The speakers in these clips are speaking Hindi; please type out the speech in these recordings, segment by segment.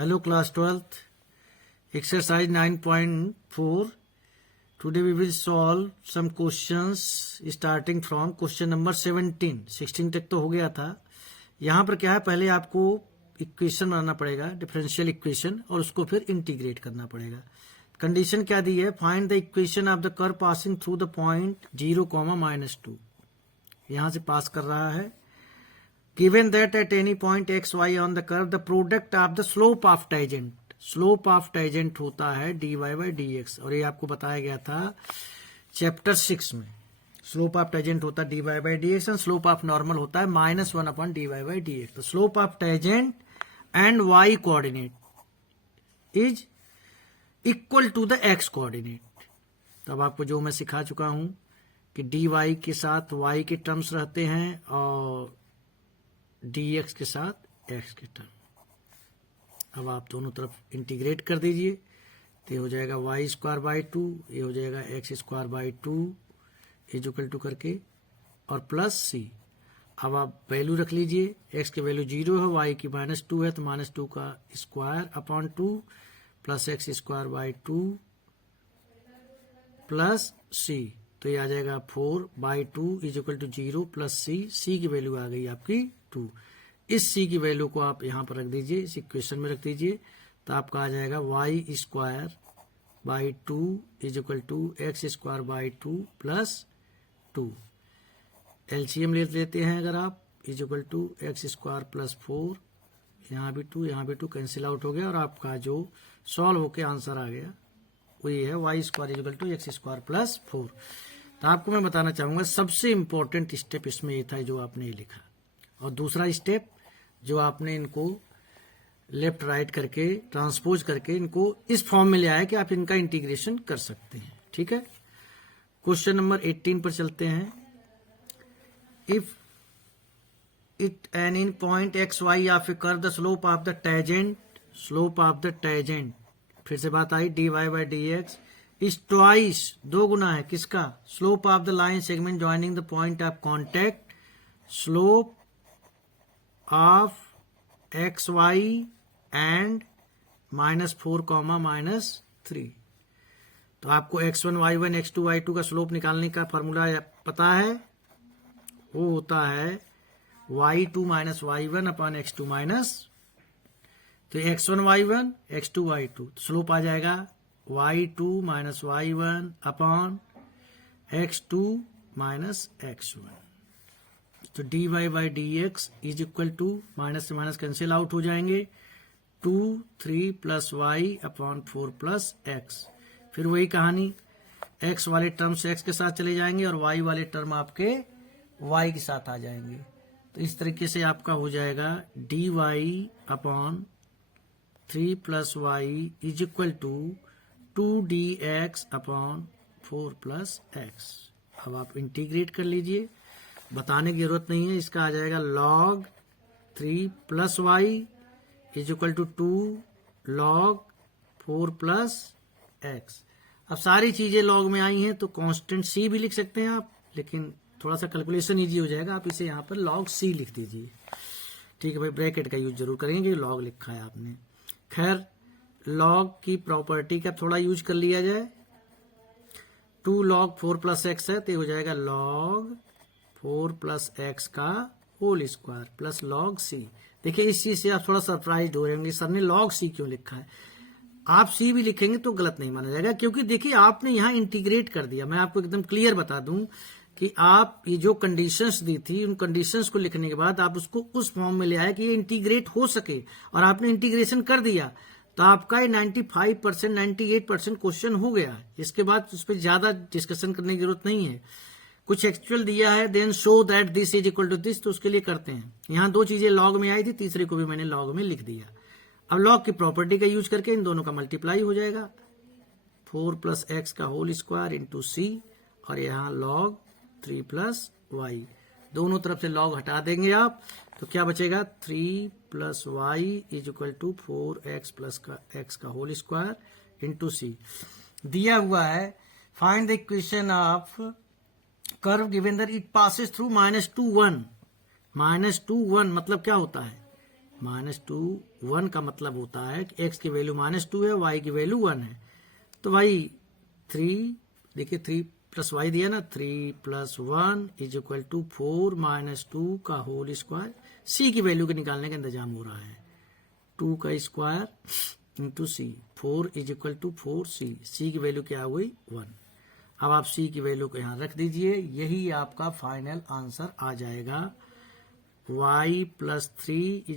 Hello class 12th, exercise 9.4. Today we will solve some questions starting from question number 17. 16 तक तो हो गया था. यहाँ पर क्या है, पहले आपको इक्वेशन बनाना पड़ेगा, डिफरेंशियल इक्वेशन, और उसको फिर इंटीग्रेट करना पड़ेगा. कंडीशन क्या दी है, find the equation of the curve passing through the point 0, -2. यहाँ से पास कर रहा है. Given that at any point x y on the curve the product of the slope of tangent होता है dy by dx, और ये आपको बताया गया था चैप्टर 6 में. स्लोप ऑफ टेजेंट होता है dy by dx और स्लोप ऑफ नॉर्मल होता है -1 dy by dx. तो slope of tangent and y coordinate is equal to the x coordinate. तब आपको जो मैं सिखा चुका हूं कि dy के साथ y के टर्म्स रहते हैं और dx के साथ x के टर्म. अब आप दोनों तरफ इंटीग्रेट कर दीजिए तो ये हो जाएगा y²/2, ये हो जाएगा x²/2 इज इक्वल टू करके और प्लस c. अब आप वैल्यू रख लीजिए, x की वैल्यू 0 है, y की -2 है, तो -2 का square upon 2 plus x²/2 plus c. तो ये आ जाएगा 4/2 is equal to 0 plus c की वैल्यू आ गई आपकी 2. इस c की वैल्यू को आप यहां पर रख दीजिए, इस इक्वेशन में रख दीजिए, तो आपका आ जाएगा y²/2 is equal to x²/2 plus 2. LCM ले लेते हैं अगर आप, is equal to x² plus 4, यहाँ भी 2 यहाँ भी 2 कैंसिल आउट हो गया, और आपका जो सॉल्व होके आंसर आ गया वो ये है y² is equal to x² plus 4. तो आपको मैं बताना चाहूंगा सबसे इंपॉर्टेंट स्टेप इसमें ये था जो आपने ये लिखा, और दूसरा स्टेप जो आपने इनको लेफ्ट राइट करके ट्रांसपोज करके इनको इस फॉर्म में ले आया कि आप इनका इंटीग्रेशन कर सकते हैं. ठीक है, क्वेश्चन नंबर 18 पर चलते हैं. If it an in point X Y of a curve the slope of the tangent, फिर से बात आई dy by dx is twice, 2 गुना है किसका, slope of the line segment joining the point of contact, slope of X Y and -4, -3. तो आपको x1 y1 x2 y2 का स्लोप निकालने का फॉर्मूला पता है, वो होता है y2 - y1 अपॉन x2 तो x1 y1 x2 y2, slope आ जाएगा y2 - y1 upon x2 x1. तो dy by dx is equal to, minus से माइनस कैंसिल आउट हो जाएंगे, 2 3 plus y upon 4 plus x. फिर वही कहानी, x वाले टर्म्स x के साथ चले जाएंगे और y वाले टर्म आपके y के साथ आ जाएंगे. तो इस तरीके से आपका हो जाएगा dy upon 3 plus y is equal to 2dx upon 4 plus x. अब आप इंटीग्रेट कर लीजिए, बताने की जरूरत नहीं है, इसका आ जाएगा log 3 plus Y is equal to 2 log 4 plus X. अब सारी चीजें log में आई हैं तो कांस्टेंट c भी लिख सकते हैं आप, लेकिन थोड़ा सा कैलकुलेशन इजी हो जाएगा, आप इसे यहाँ पर log c लिख दीजिए. ठीक है भाई, ब्रैकेट का यूज जरूर करेंगे, log लिखा है आपने. खैर, log की प्रॉपर्टी का थोड़ा यूज कर लिया जाए, 2 log 4 प्लस एक्स है तो हो जाएगा log 4 प्लस एक्स का whole square plus log c. देखिए इस चीज से आप थोड़ा सरप्राइज हो रहे होंगे, सर ने log c क्यों लिखा है. आप c भी लिखेंगे तो गलत नहीं माना जाएगा, क्योंकि देखिए आपने यहाँ इंटीग्रेट कर दिया. मैं आपको एकदम क्लियर बता दूं कि आप ये जो कंडीशंस दी थी, उन कंडीशंस को लिखने के बाद आप उसको उस फॉर्म में ले आए कि ये इंटीग्रेट हो सके, और आपने इंटीग्रेशन कर दिया तो आपका 95% 98% क्वेश्चन हो गया. इसके बाद उस पर ज्यादा डिस्कशन करने की जरूरत नहीं है. कुछ एक्चुअल दिया है, then show that this is equal to this, तो उसके लिए करते हैं. यहाँ 2 चीजें लॉग में आई थी, तीसरे को भी मैंने लॉग में लिख दिया. अब लॉग की प्रॉपर्टी का यूज करके इन दोनों का मल्टीप्लाई हो जाएगा, 4 प्लस एक्स का होल स्क्वायर इंटू सी, और यहाँ log 3 प्लस वाई. दोनों तरफ से log हटा देंगे आप, तो क्या बचेगा, 3 plus Y is equal to 4x plus का एक्स का होल स्क्वायर इंटू सी. दिया हुआ है find the equation of curve given that it passes through -2 1. -2 1 मतलब क्या होता है, -2 1 का मतलब होता है कि x की वैल्यू -2 है, y की वैल्यू 1 है। तो भाई 3, देखिए 3 प्लस वाई दिया ना, 3 + 1 = 4 - 2 का होल स्क्वायर। सी की वैल्यू के निकालने का इंतजाम हो रहा है। 2 का स्क्वायर इंटू सी, 4 = 4c। सी की वैल्यू क्या हो गई 1। अब आप सी की वैल्यू को यहाँ रख दीजिए, यही आपका फाइनल आंसर आ जाएगा। y + 3 =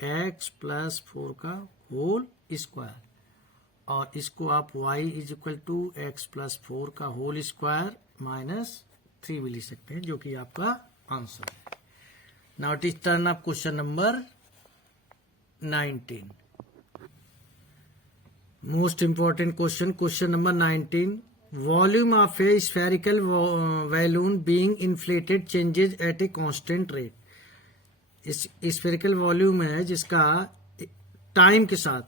x + 4 का होल स्क्वायर, और इसको आप y = x + 4 का होल स्क्वायर -3 भी लिख सकते हैं, जो कि आपका आंसर है। Now it is turn off question number 19। Most important question, question number 19. Volume of a spherical balloon being inflated changes at a constant rate. इस स्फेरिकल वॉल्यूम है जिसका टाइम के साथ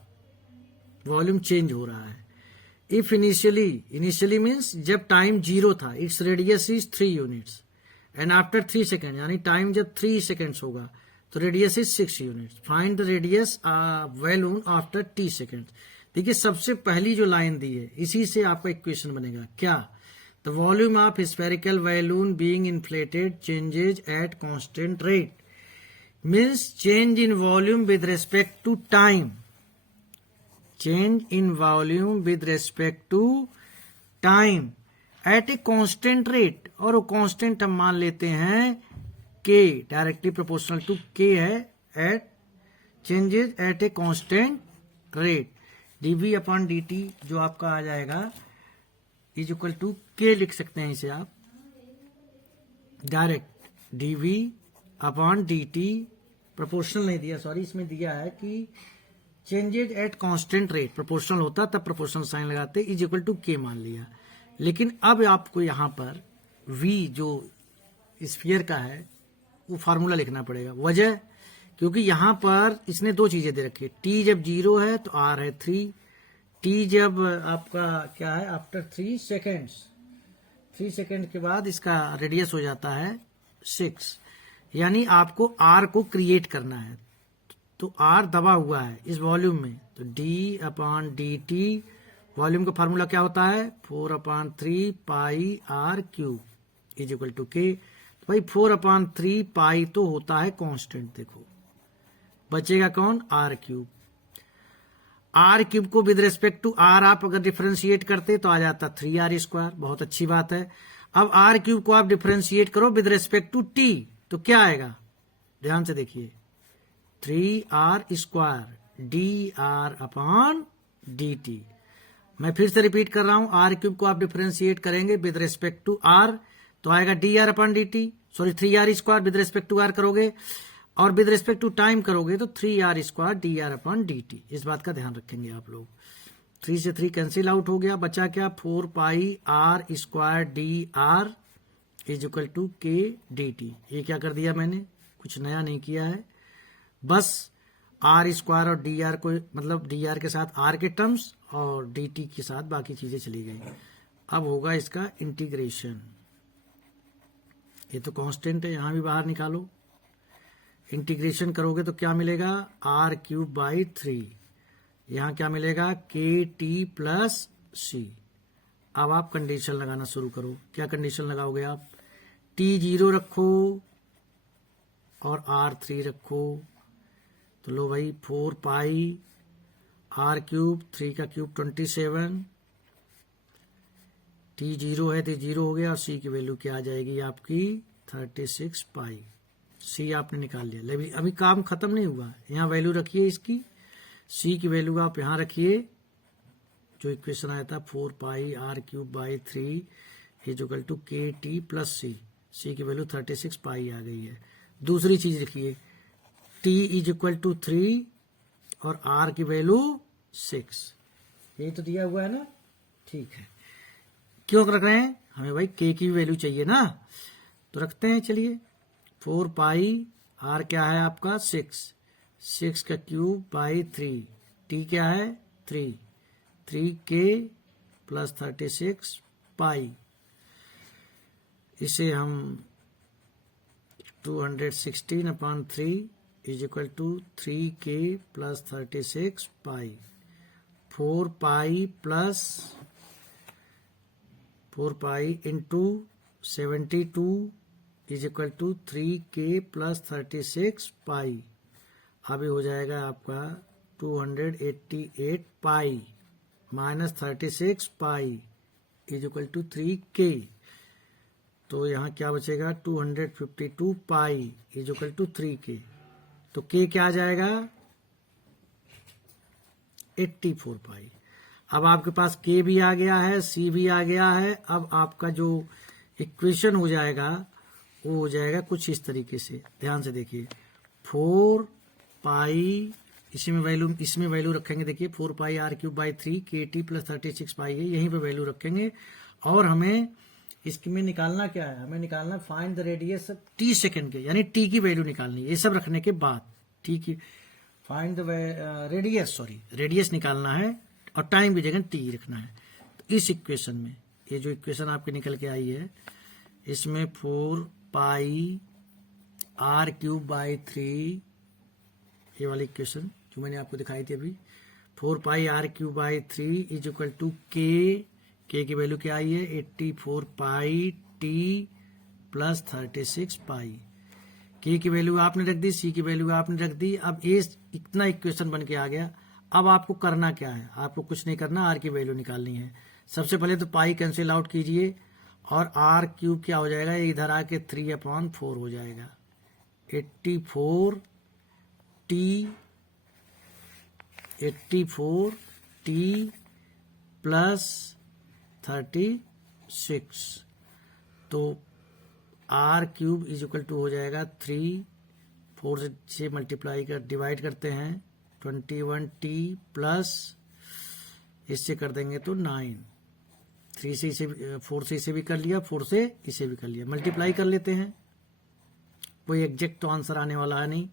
वॉल्यूम चेंज हो रहा है। इफ इनिशियली मीन्स जब टाइम 0 था, its radius is 3 units, and after 3 second, यानी टाइम जब 3 सेकेंड्स होगा तो radius is 6 units. Find the radius balloon after t seconds. देखिए सबसे पहली जो लाइन दी है इसी से आपका इक्वेशन बनेगा क्या, the volume of spherical balloon being inflated changes at constant rate, means change in volume with respect to time, change in volume with respect to time at a constant rate. और वो कांस्टेंट हम मान लेते हैं k, directly proportional to k है, at changes at a constant rate. dv/dt जो आपका आ जाएगा = k, लिख सकते हैं इसे आप डायरेक्ट। dv/dt प्रोपोर्शनल नहीं दिया, सॉरी, इसमें दिया है कि changes at constant rate, proportional होता तब प्रोपोर्शनल साइन लगाते, = k मान लिया। लेकिन अब आपको यहाँ पर v जो स्फीयर का है वो फार्मूला लिखना पड़ेगा। वजह, क्योंकि यहां पर इसने दो चीजें दे रखी है, t जब 0 है तो r है 3, t जब आपका क्या है आफ्टर 3 सेकेंड्स, 3 सेकेंड के बाद इसका रेडियस हो जाता है 6, यानी आपको r को क्रिएट करना है। तो r दबा हुआ है इस वॉल्यूम में, तो d/dt वॉल्यूम का फार्मूला क्या होता है 4/3 πr³ = k। तो भाई 4/3 पाई तो होता है कांस्टेंट, देखो बचेगा कौन r³। r³ को विद रेस्पेक्ट टू r आप अगर डिफरेंशिएट करते तो आ जाता 3r², बहुत अच्छी बात है। अब r³ को आप डिफरेंशिएट करो विद रेस्पेक्ट टू t तो क्या आएगा, ध्यान से देखिए 3r² dr/dt। मैं फिर से रिपीट कर रहा हूं, r³ को आप डिफरेंशिएट करेंगे विद रेस्पेक्ट टू r तो आएगा dr/dt, sorry 3r² with respect to r करोगे और विद रेस्पेक्ट टू टाइम करोगे तो 3r² dr/dt। इस बात का ध्यान रखेंगे आप लोग। 3 से 3 कैंसिल आउट हो गया, बचा क्या 4 πr² dr = k dt। ये क्या कर दिया मैंने, कुछ नया नहीं किया है, बस r² और dr को, मतलब dr के साथ r के टर्म्स और dt के साथ बाकी चीजें चली गई। अब होगा इसका इंटीग्रेशन, ये तो कांस्टेंट है, यहां भी बाहर निकालो, इंटीग्रेशन करोगे तो क्या मिलेगा r³/3, यहां क्या मिलेगा kt + c। अब आप कंडीशन लगाना शुरू करो, क्या कंडीशन लगाओगे आप, t 0 रखो और r3 रखो, तो लो भाई 4 πr³ 3 का क्यूब 27, t 0 है तो 0 हो गया, और c की वैल्यू क्या आ जाएगी आपकी 36 पाई। c आपने निकाल लिया, लेकिन अभी काम खत्म नहीं हुआ, यहाँ वैल्यू रखिए इसकी, c की वैल्यू आप यहाँ रखिए, जो इक्वेशन आया था 4 πr³/3 = kt + c, c की वैल्यू 36 पाई आ गई है। दूसरी चीज लिखिए t = 3 और r की वैल्यू 6, यही तो दिया हुआ है ना, ठीक है। क्यों रख रहे हैं, हमें भाई k की वैल्यू चाहिए ना, तो रखते हैं। चलिए 4 πr क्या है आपका 6 का क्यूब बाई 3, t क्या है 3k + 36 पाई, इसे हम 216/3 is equal to 3k plus 36 pi, 4 pi plus 4 pi into 72 is equal to 3k plus 36 pi. अभी हो जाएगा आपका 288 pi minus 36 pi is equal to 3k। तो यहाँ क्या बचेगा 252 पाई इज इक्वल टू 3k। तो k क्या आ जाएगा 84 पाई। अब आपके पास k भी आ गया है, c भी आ गया है। अब आपका जो इक्वेशन हो जाएगा वो हो जाएगा कुछ इस तरीके से, ध्यान से देखिए। 4 पाई इसमें वैल्यू रखेंगे, देखिए 4 पाई आर क्यूब बाई 3 के टी प्लस 36 पाई है, यहीं पे वैल्यू रखेंगे। और हमें इसमें निकालना क्या है, हमें निकालना find the radius T second के, यानी टी की वैल्यू निकालनी है। ये सब रखने के बाद टी की फाइंड द रेडियस निकालना है और टाइम की जगह टी रखना है। तो इस इक्वेशन में ये जो इक्वेशन आपके निकल के आई है, इसमें 4 पाई आर क्यूब बाई 3, ये वाली इक्वेशन जो मैंने आपको दिखाई थी अभी, 4 pi R cube by 3 is equal to K की वैल्यू क्या आई है 84 पाई टी प्लस 36 पाई। के की वैल्यू आपने रख दी, सी की वैल्यू आपने रख दी। अब ये इतना इक्वेशन बन के आ गया। अब आपको करना क्या है, आपको कुछ नहीं करना, आर की वैल्यू निकालनी है। सबसे पहले तो पाई कैंसिल आउट कीजिए और आर क्यूब क्या हो जाएगा, इधर आके 3/4 हो जाएगा। 84 टी प्लस 36। तो R cube is equal to हो जाएगा 3, 4 से मल्टीप्लाई कर डिवाइड करते हैं 21 टी प्लस इससे कर देंगे तो 9। 3 से इसे 4 से इसे भी कर लिया, 4 से इसे भी कर लिया, मल्टीप्लाई कर लेते हैं। कोई एग्जैक्ट तो आंसर आने वाला है नहीं,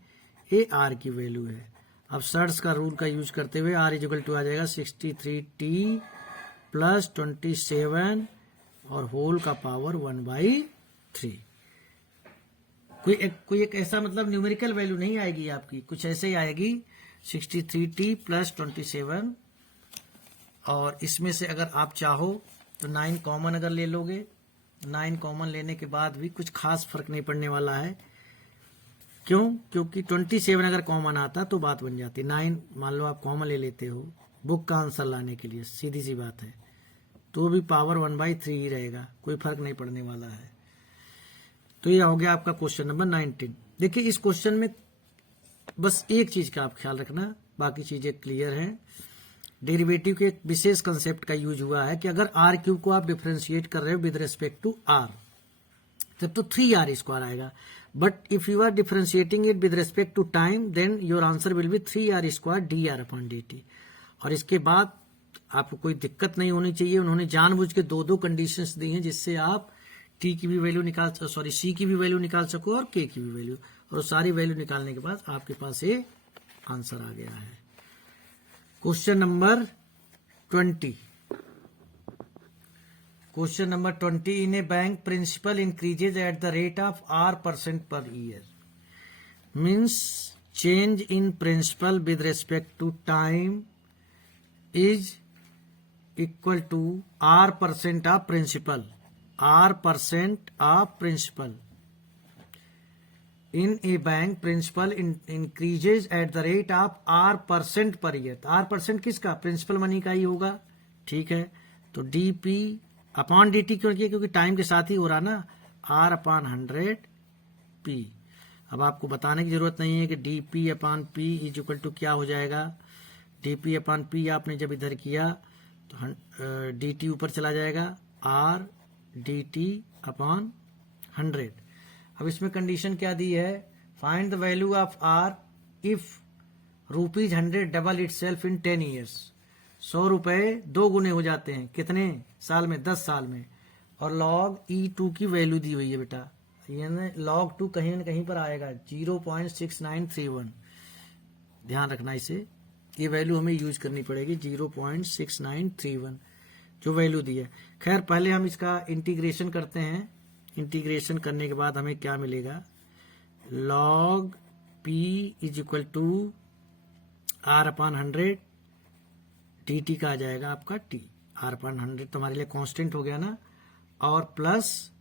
ये आर की वैल्यू है। अब सर्ट्स का रूल का यूज करते हुए आर इक्वल टू आ जाएगा 63 टी प्लस 27 और होल का पावर 1/3। कोई एक ऐसा मतलब न्यूमेरिकल वैल्यू नहीं आएगी आपकी, कुछ ऐसे ही आएगी 63 टी प्लस 27। और इसमें से अगर आप चाहो तो 9 कॉमन अगर ले लोगे, 9 कॉमन लेने के बाद भी कुछ खास फर्क नहीं पड़ने वाला है। क्यों? क्योंकि 27 अगर कॉमन आता तो बात बन जाती। 9 मान लो आप कॉमन ले लेते हो बुक का आंसर लाने के लिए, सीधी सी बात है, तो भी पावर 1/3 ही रहेगा, कोई फर्क नहीं पड़ने वाला है। तो ये हो गया आपका क्वेश्चन नंबर 19। देखिए इस क्वेश्चन में बस एक चीज का आप ख्याल रखना, बाकी चीजें क्लियर हैं। डेरिवेटिव के एक विशेष कंसेप्ट का यूज हुआ है कि अगर आर क्यूब को आप डिफरेंशिएट कर रहे हो विद रिस्पेक्ट टू आर, तब तो 3r² आएगा। But if you are differentiating it with respect to time, then your answer will be 3r² dr/dt। और इसके बाद आपको कोई दिक्कत नहीं होनी चाहिए। उन्होंने जानबूझ के दो कंडीशंस दी हैं जिससे आप टी की भी वैल्यू सी की भी वैल्यू निकाल सको और के की भी वैल्यू, और सारी वैल्यू निकालने के बाद आपके पास ये आंसर आ गया है। Question number 20। Question number 20, in a bank principal increases at the rate of R% per year, means change in principal with respect to time is equal to R% of principal. R% of principal in a bank principal increases at the rate of R% per year. R% किसका? प्रिंसिपल मनी का ही होगा, ठीक है। तो dp अपॉन dt क्यों किया? क्योंकि टाइम के साथ ही हो रहा ना, R/100p। अब आपको बताने की जरूरत नहीं है कि dp/p इज इक्वल टू क्या हो जाएगा। dp/p आपने जब इधर किया तो dt ऊपर चला जाएगा, r dt/100। अब इसमें कंडीशन क्या दी है, find the value of r if ₹100 double it self in 10 years. 100 रुपए 2 गुने हो जाते हैं, कितने साल में? 10 साल में। और log E2 की वैल्यू दी हुई है बेटा, यानी log 2 कहीं न कहीं पर आएगा 0.6931। ध्यान रखना, इसे ये वैल्यू हमें यूज करनी पड़ेगी 0.6931 जो वैल्यू दी है। खैर पहले हम इसका इंटीग्रेशन करते हैं। इंटीग्रेशन करने के बाद हमें क्या मिलेगा, log P is equal to R/100 dt का आ जाएगा आपका T। R/100 तो हमारे लिए कांस्टेंट हो गया ना, और प्लस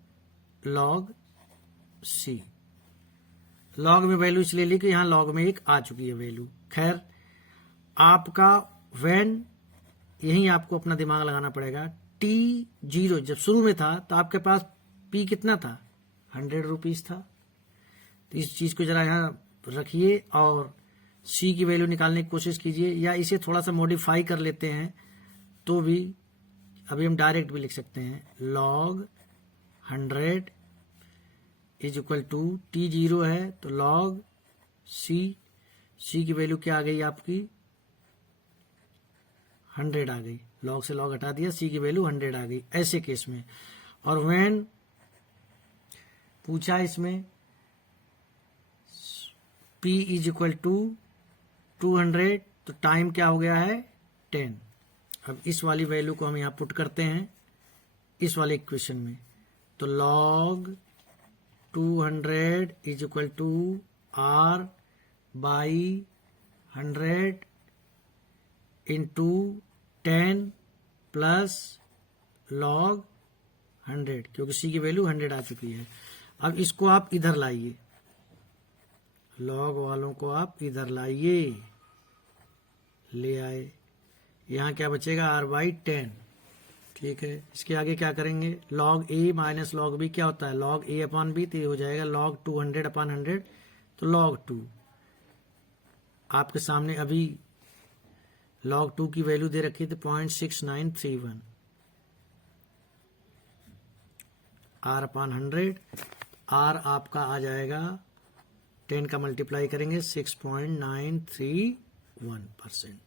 log C। लॉग में वैल्यू इसलिए ली कि यहाँ लॉग में एक आ चुकी है वैल्यू। खैर आपका व्हेन, यही आपको अपना दिमाग लगाना पड़ेगा। T0 जब शुरू में था तो आपके पास P कितना था, 100 रुपीज था। तो इस चीज को जरा यहाँ रखिए और C की वैल्यू निकालने की कोशिश कीजिए, या इसे थोड़ा सा मॉडिफाई कर लेते हैं तो भी, अभी हम डायरेक्ट भी लिख सकते हैं। log 100 is equal to T0 है तो log C की वैल्यू क्या आ गई आपकी, 100 आ गई। log से log हटा दिया, C की वैल्यू 100 आ गई ऐसे केस में। और व्हेन पूछा इसमें P इज इक्वल टू 200 तो टाइम क्या हो गया है, 10। अब इस वाली वैल्यू को हम यहाँ पुट करते हैं इस वाले इक्वेशन में, तो log 200 is equal to R by 100 into 10 plus log 100, क्योंकि C की वैल्यू 100 आ चुकी है। अब इसको आप इधर लाइए, log वालों को आप इधर लाइए, ले आए, यहाँ क्या बचेगा, R बाई 10। ठीक है, इसके आगे क्या करेंगे, log A minus log B क्या होता है, log A अपॉन B, तो ये हो जाएगा log 200 अपॉन 100, तो log 2। आपके सामने अभी log 2 की वैल्यू दे रखी थी 0.6931, R अपॉन 100, R आपका आ जाएगा 10 का मल्टीप्लाई करेंगे 6.931%।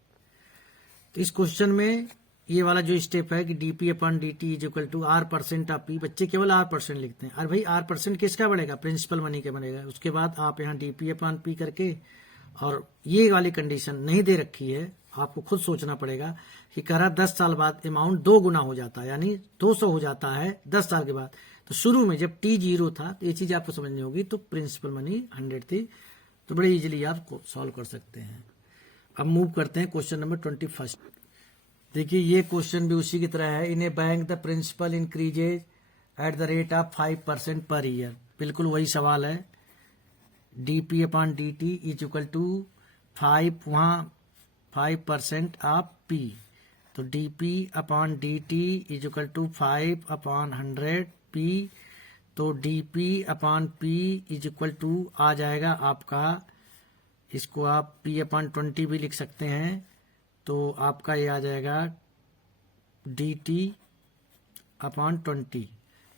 तो इस क्वेश्चन में ये वाला जो स्टेप है कि dp upon dt is equal to R% of P, बच्चे केवल R% लिखते हैं। अरे भाई R% किसका बढ़ेगा, प्रिंसिपल मनी का बनेगा। उसके बाद आप यहाँ dp अपॉन P करके, और ये वाली कंडीशन नहीं दे रखी है, आपको खुद सोचना पड़ेगा कि कह रहा 10 साल बाद अमाउंट 2 गुना हो जाता है, यानी 200 हो जाता है 10 साल के बाद। तो शुरू में जब T0 था तो ये चीज आपको समझनी होगी, तो प्रिंसिपल मनी 100 थी, तो बड़े इजीली आप सॉल्व कर सकते हैं। अब मूव करते हैं क्वेश्चन नंबर 21। देखिए ये क्वेश्चन भी उसी की तरह है। In a bank the principal increases at the rate of 5% per year. बिल्कुल वही सवाल है, dp upon dt is equal to 5, वहाँ 5% ऑफ p, तो dp upon dt is equal to 5 upon 100 p, तो dp अपॉन p इज इक्वल टू आ जाएगा आपका, इसको आप p अपॉन 20 भी लिख सकते हैं, तो आपका ये आ जाएगा dt अपॉन 20।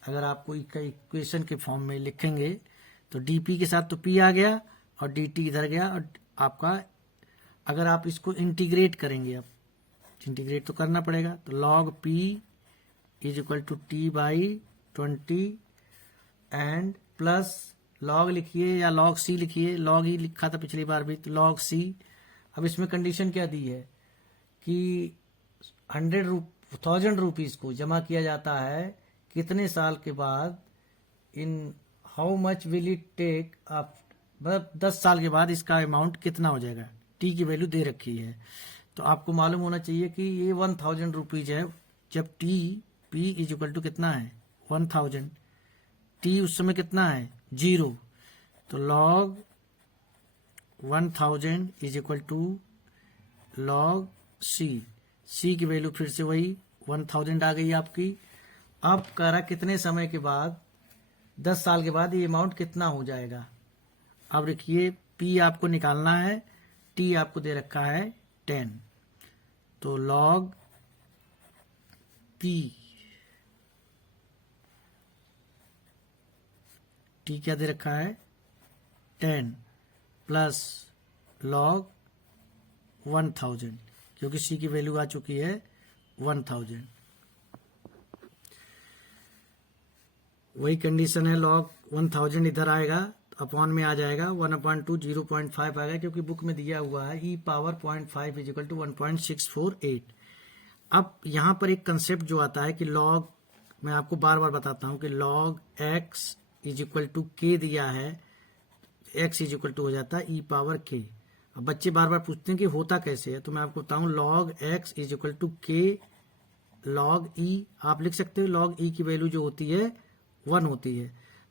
अगर आपको इक्वेशन के फॉर्म में लिखेंगे तो dp के साथ तो p आ गया और dt इधर गया, और आपका अगर आप इसको इंटीग्रेट करेंगे, अब इंटीग्रेट तो करना पड़ेगा, तो log p is equal to t by 20 and plus log लिखिए या log c लिखिए, log ही लिखा था पिछली बार भी, तो log c। अब इसमें कंडीशन क्या दी है कि 1,000 रुपीज को जमा किया जाता है कितने साल के बाद, in how much will it take up, मतलब 10 साल के बाद इसका अमाउंट कितना हो जाएगा। टी की वैल्यू दे रखी है, तो आपको मालूम होना चाहिए कि ये 1,000 रुपीज है, जब t p is equal to कितना है 1,000, टी उस समय कितना है 0, तो log 1,000 is equal to log c की वैल्यू फिर से वही 1,000 आ गई आपकी। अब कह रहा कितने समय के बाद, 10 साल के बाद ये अमाउंट कितना हो जाएगा। अब देखिए p आपको निकालना है, t आपको दे रखा है 10, तो log p, t क्या दे रखा है 10 प्लस log 1,000, क्योंकि c की वैल्यू आ चुकी है 1,000। वही कंडीशन है, log 1,000 इधर आएगा, अपॉन में आ जाएगा 1/2 0.5 आएगा, क्योंकि बुक में दिया हुआ है e power 0.5 is equal to 1.648। अब यहाँ पर एक कंसेप्ट जो आता है कि log, मैं आपको बार बार बताता हूँ कि log x is equal to k दिया है, x इज इक्वल टू हो जाता है ई पावर के। अब बच्चे बार बार पूछते हैं कि होता कैसे है, तो मैं आपको बताऊं log x is equal to k log e। आप लिख सकते हो log e की वैल्यू जो होती है 1 होती है।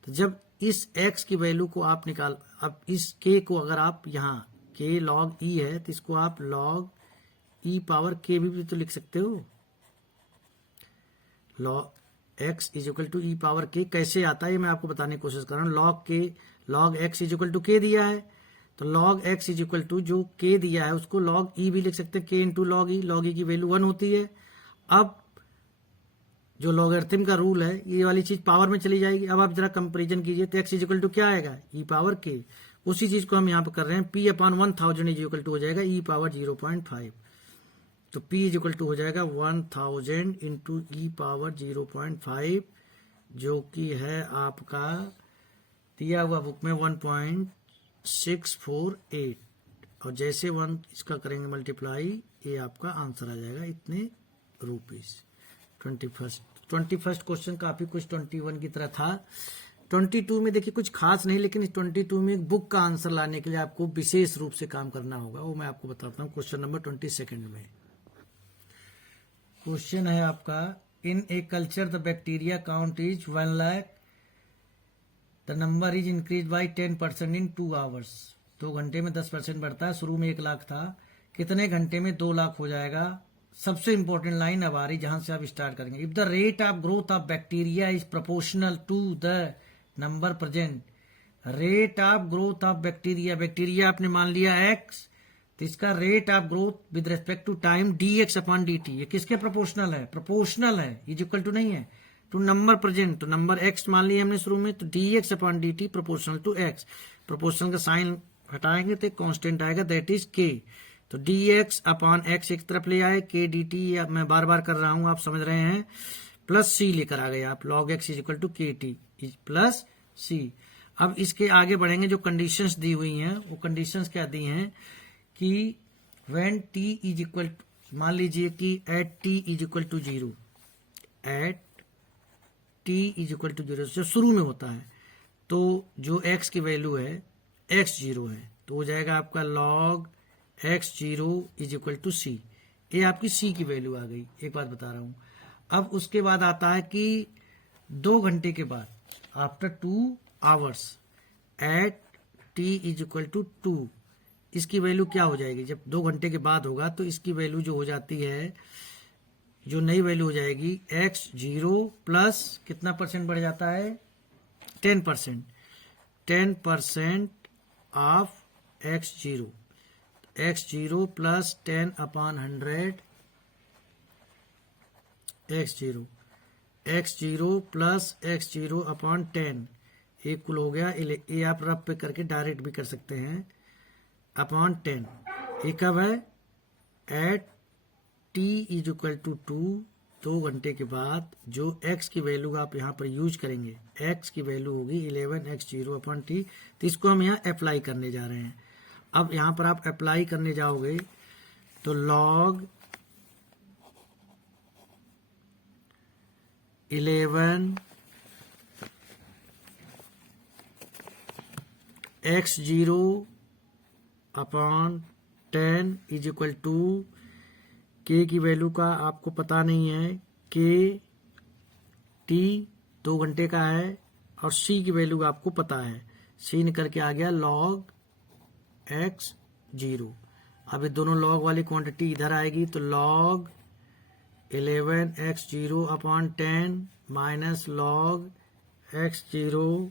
तो जब इस x की वैल्यू को आप निकाल, अब इस k को अगर आप यहाँ k log e है तो इसको आप log e पावर k भी तो लिख सकते हो। log x is equal to e power k कैसे आता है ये मैं आपको बताने की कोशिश कर रहा हूँ। log x is equal to k दिया है, तो log x is equal to जो k दिया है उसको log e भी लिख सकते हैं, k इंटू log e की वैल्यू 1 होती है। अब जो लॉगरिथम का रूल है ये वाली चीज पावर में चली जाएगी। अब आप जरा कंपेरिजन कीजिए तो x इज इक्वल टू क्या आएगा ई पावर k। उसी चीज को हम यहाँ पर कर रहे हैं, p upon 1000 is equal to हो जाएगा ई पावर 0.5। तो p इज इक्वल टू हो जाएगा 1000 इंटू ई पावर 0.5 जो कि है आपका दिया हुआ बुक में 1.648। और जैसे 1 इसका करेंगे मल्टीप्लाई, ये आपका आंसर आ जाएगा इतने रुपीस। 21st क्वेश्चन काफी कुछ 21 की तरह था। 22 में देखिए कुछ खास नहीं, लेकिन इस 22 में एक बुक का आंसर लाने के लिए आपको विशेष रूप से काम करना होगा, वो मैं आपको बताता हूँ। क्वेश्चन नंबर 22 में क्वेश्चन है आपका, in a culture the bacteria count is 1 lakh, the number is increase by 10% in 2 hours. 2 घंटे में 10% बढ़ता है। शुरू में 1 लाख था, कितने घंटे में 2 लाख हो जाएगा। सबसे इंपॉर्टेंट लाइन अब आ रही जहां से आप स्टार्ट करेंगे। If the rate of growth of bacteria is proportional to the number present. Rate of growth of bacteria आपने मान लिया x, तो इसका rate of growth with respect to time dx upon dt, ये किसके प्रोपोर्शनल है? प्रोपोर्शनल है, इज इक्वल टू नहीं है टू नंबर प्रेजेंट। तो नंबर x मान लिया हमने शुरू में, तो dx upon dt proportional to x। Proportional का साइन हटाएंगे तो कांस्टेंट आएगा, दैट इज k। तो dx अपॉन x एक तरफ ले आए, k dt मैं बार बार कर रहा हूं, आप समझ रहे हैं, प्लस c लेकर आ गए आप। log x is equal to k t plus c। अब इसके आगे बढ़ेंगे, जो कंडीशंस दी हुई हैं वो कंडीशंस क्या दी हैं कि व्हेन t इज इक्वल, मान लीजिए कि at t is equal to 0, at t is equal to 0 जो शुरू में होता है, तो जो x की वैल्यू है x 0 है, तो हो जाएगा आपका log x 0 is equal to c। ये आपकी c की वैल्यू आ गई। एक बात बता रहा हूं, अब उसके बाद आता है कि 2 घंटे के बाद, after 2 hours at t is equal to 2, इसकी वैल्यू क्या हो जाएगी? जब 2 घंटे के बाद होगा तो इसकी वैल्यू जो हो जाती है, जो नई वैल्यू हो जाएगी x 0 प्लस कितना परसेंट बढ़ जाता है? 10%। 10% of x 0, x 0 plus 10 upon 100 x 0, x 0 plus x 0 upon 10, एक कुल हो गया। ये आप रफ पे करके डायरेक्ट भी कर सकते हैं, अपॉन 10। ये कब है? At t is equal to 2 घंटे के बाद जो x की वैल्यू आप यहाँ पर यूज करेंगे, x की वैल्यू होगी 11x 0 अपॉन t। तो इसको हम यहाँ अप्लाई करने जा रहे हैं। अब यहाँ पर आप अप्लाई करने जाओगे तो log 11x 0 upon 10 is equal to, k की वैल्यू का आपको पता नहीं है, k t 2 घंटे का है, और c की वैल्यू आपको पता है, c निकल के आ गया log x 0। अब ये दोनों log वाली क्वांटिटी इधर आएगी, तो log 11x 0 upon 10 minus log x 0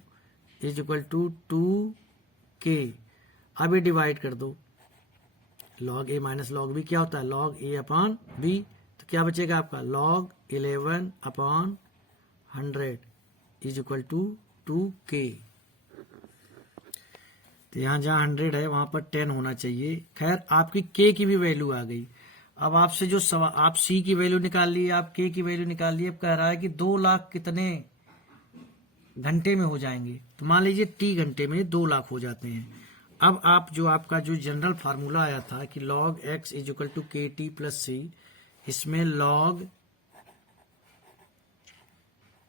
is equal to 2k। अब ये डिवाइड कर दो, log a minus log b क्या होता है? log a upon b। तो क्या बचेगा आपका? log 11 upon 100 is equal to 2k। तो यहाँ जहाँ 100 है वहां पर 10 होना चाहिए। खैर, आपकी k की भी वैल्यू आ गई। अब आपसे जो सवाल, आप c की वैल्यू निकाल लिए, आप k की वैल्यू निकाल लिए। अब कह रहा है कि 2 लाख कितने घंटे में हो जाएंगे? तो मान लीजिए t घंटे में 2 लाख हो जाते हैं। अब आप जो आपका जो जनरल फार्मूला आया था कि log x is equal to k t plus c, इसमें log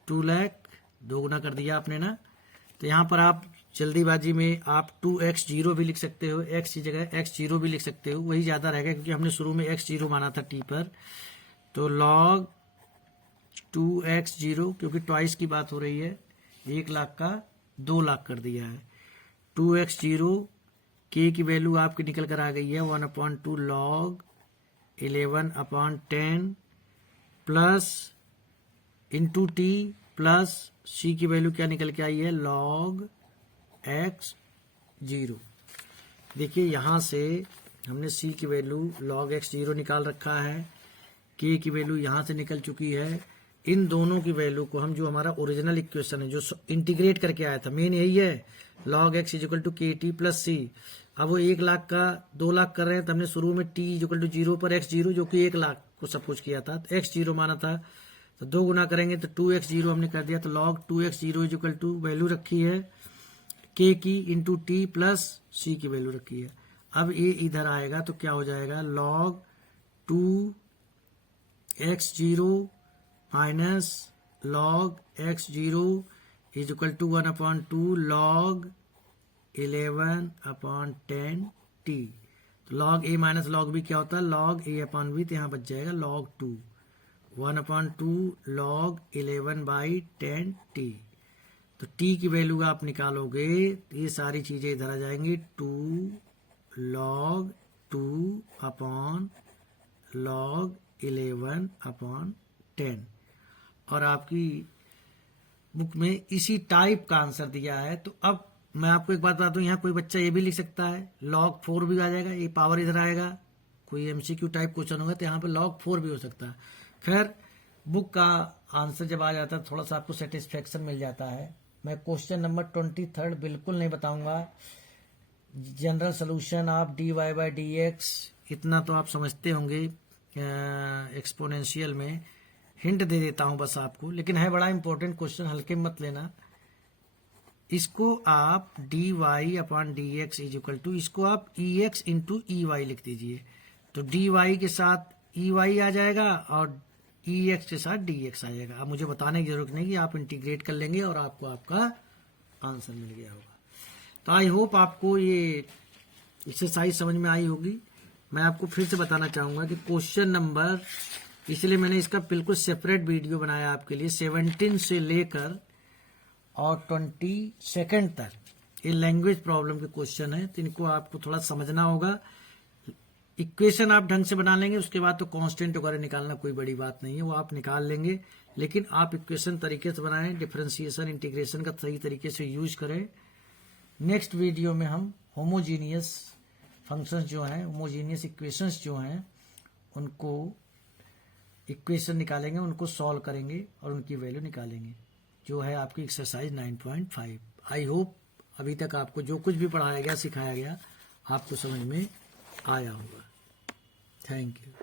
2 लाख 2 गुना कर दिया आपने ना, तो यहाँ पर आप जल्दीबाजी में आप 2x0 भी लिख सकते हो, x की जगह x0 भी लिख सकते हो, वही ज़्यादा रहेगा क्योंकि हमने शुरू में x0 माना था t पर। तो log 2x0, क्योंकि ट्वाइस की बात हो रही है, 1 लाख का 2 लाख कर दिया है। 2x0 k की वैल्यू आपकी निकल कर आ गई है 1/2 log 11/10 plus into T plus c की वैल्यू क्या निकल के आई है log x0। देखिए यहां से हमने c की वैल्यू log x0 निकाल रखा है, k की वैल्यू यहां से निकल चुकी है। इन दोनों की वैल्यू को हम, जो हमारा ओरिजिनल इक्वेशन है जो इंटीग्रेट करके आया था, मेन यही है, log x = kt plus c। अब वो 1 लाख का 2 लाख कर रहे हैं, तो हमने शुरू में t = 0 पर x0 जो कि 1 लाख को सपोज किया था, तो x0 माना था, तो 2 गुना करेंगे तो 2x0 हमने कर दिया। तो log 2x0 = वैल्यू रखी है k की इंटू टी प्लस c की वैल्यू रखी है। अब ये इधर आएगा तो क्या हो जाएगा log 2x0 minus log x0 = 1/2 log 11/10 t। तो log a minus log b क्या होता है log a/b, तो यहाँ बच जाएगा log 2 1/2 log 11/10 t। तो t की वैल्यू आप निकालोगे तो ये सारी चीजें इधर आ जाएंगी, 2 log 2 log 11/10। और आपकी बुक में इसी टाइप का आंसर दिया है। तो अब मैं आपको एक बात बता दूं, यहाँ कोई बच्चा ये भी लिख सकता है, log 4 भी आ जाएगा, ये पावर इधर आएगा। कोई एमसीक्यू टाइप क्वेश्चन होगा तो यहाँ पे log 4 भी हो सकता है। खैर, बुक का आंसर जब आ जाता है थोड़ा सा आपको सेटिस्फेक्शन मिल जाता है। मैं क्वेश्चन नंबर 23 बिल्कुल नहीं बताऊंगा। जनरल सोल्यूशन ऑफ dy/dx इतना तो आप समझते होंगे, एक्सपोनेंशियल में हिंट दे देता हूं बस आपको, लेकिन है बड़ा इंपॉर्टेंट क्वेश्चन, हल्के में मत लेना। इसको आप dy/dx = इसको आप ex × ey लिख दीजिए। तो dy के साथ ey आ जाएगा और ex के साथ dx आ जाएगा। अब मुझे बताने की जरूरत नहीं कि आप इंटीग्रेट कर लेंगे और आपको आपका आंसर मिल गया होगा। तो आई होप आपको ये एक्सरसाइज समझ में आई होगी। मैं आपको फिर से बताना चाहूंगा कि क्वेश्चन नंबर, इसलिए मैंने इसका बिल्कुल सेपरेट वीडियो बनाया आपके लिए, 17 से लेकर और 22 तक ये लैंग्वेज प्रॉब्लम के क्वेश्चन है, तो इनको आपको थोड़ा समझना होगा। इक्वेशन आप ढंग से बना लेंगे, उसके बाद तो कांस्टेंट वगैरह निकालना कोई बड़ी बात नहीं है, वो आप निकाल लेंगे। लेकिन आप इक्वेशन तरीके से बनाएं, डिफरेंशिएशन इंटीग्रेशन का सही तरीके से यूज करें। नेक्स्ट वीडियो में हम होमोजीनियस फंक्शंस जो हैं, होमोजीनियस इक्वेशंस जो हैं, उनको इक्वेशन निकालेंगे, उनको सॉल्व करेंगे और उनकी वैल्यू निकालेंगे, जो है आपकी एक्सरसाइज 9.5। आई होप अभी तक आपको जो कुछ भी पढ़ाया गया, सिखाया गया, आपको समझ में आया होगा। Thank you.